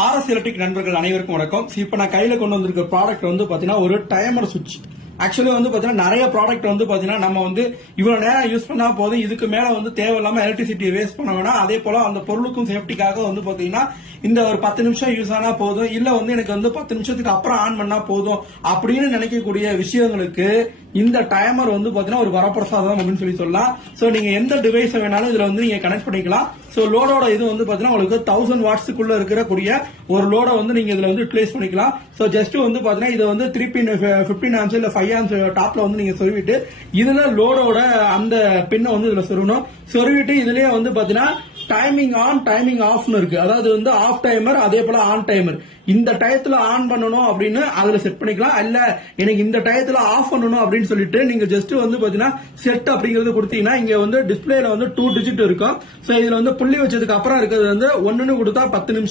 RS electric நண்பர்கள் அனைவருக்கும் வணக்கம். இப்ப நான் கையில கொண்டு வந்திருக்க ப்ராடக்ட் வந்து பாத்தீங்கன்னா ஒரு டைமர் சுவிட்ச். ஆக்சுவலி வந்து பாத்தீங்கன்னா நிறைய ப்ராடக்ட் வந்து பாத்தீங்கன்னா நம்ம வந்து இவ்வளவு நேரம் யூஸ் பண்ணா போதும், இதுக்கு மேல வந்து தேவையில்லாம எலக்ட்ரிசிட்டியை வேஸ்ட் பண்ண வேணாம். அதே போல அந்த பொருளுக்கும் சேஃப்டிக்காக வந்து பாத்தீங்கன்னா இந்த ஒரு 10 நிமிஷம் யூஸ் ஆனா போதும், இல்ல வந்து எனக்கு வந்து 10 நிமிஷத்துக்கு அப்புறம் ஆன் பண்ணா போதும் அப்படின்னு நினைக்கக்கூடிய விஷயங்களுக்கு இந்த டைமர் வந்து பாத்தீங்கன்னா ஒரு வரப்பிரசாதம் அப்படின்னு சொல்லலாம். சோ நீங்க எந்த டிவைஸ் வேணாலும் இதுல வந்து நீங்க கனெக்ட் பண்ணிக்கலாம். சோ லோடோட இது வந்து பாத்தீங்கன்னா உங்களுக்கு 1000 வாட்ஸ்க்குள்ள இருக்கக்கூடிய ஒரு லோட வந்து நீங்க இதுல வந்து ரிப்ளேஸ் பண்ணிக்கலாம். சோ ஜஸ்ட் வந்து பாத்தீங்கன்னா இது வந்து 3 பின் 15 ஆம்ஸ் இல்ல 5 ஆம்ஸ் டாப்ல வந்து நீங்க சொருவிட்டு இதுல லோடோட அந்த பின்னை வந்து இதுல சொருவணும். சொருவிட்டு இதுலயே வந்து பாத்தீங்கன்னா டைமிங் ஆன் டைமிங் ஆஃப்னு இருக்கு. அதாவது வந்து ஆஃப் டைமர் அதே போல ஆன் டைமர். இந்த டயத்துல ஆன் பண்ணணும் அப்படின்னு அதுல செட் பண்ணிக்கலாம். இல்ல எனக்கு இந்த டயத்துல ஆஃப் பண்ணணும் அப்படின்னு சொல்லிட்டு நீங்க ஜஸ்ட் வந்து பாத்தீங்கன்னா செட் அப்படிங்கறது கொடுத்தீங்கன்னா இங்க வந்து டிஸ்பிளேல வந்து 2 டிஜிட் இருக்கும். சோ இதுல வந்து புள்ளி வச்சதுக்கு அப்புறம் இருக்கிறது வந்து 1ன்னு கொடுத்தா 10 நிமிஷம்.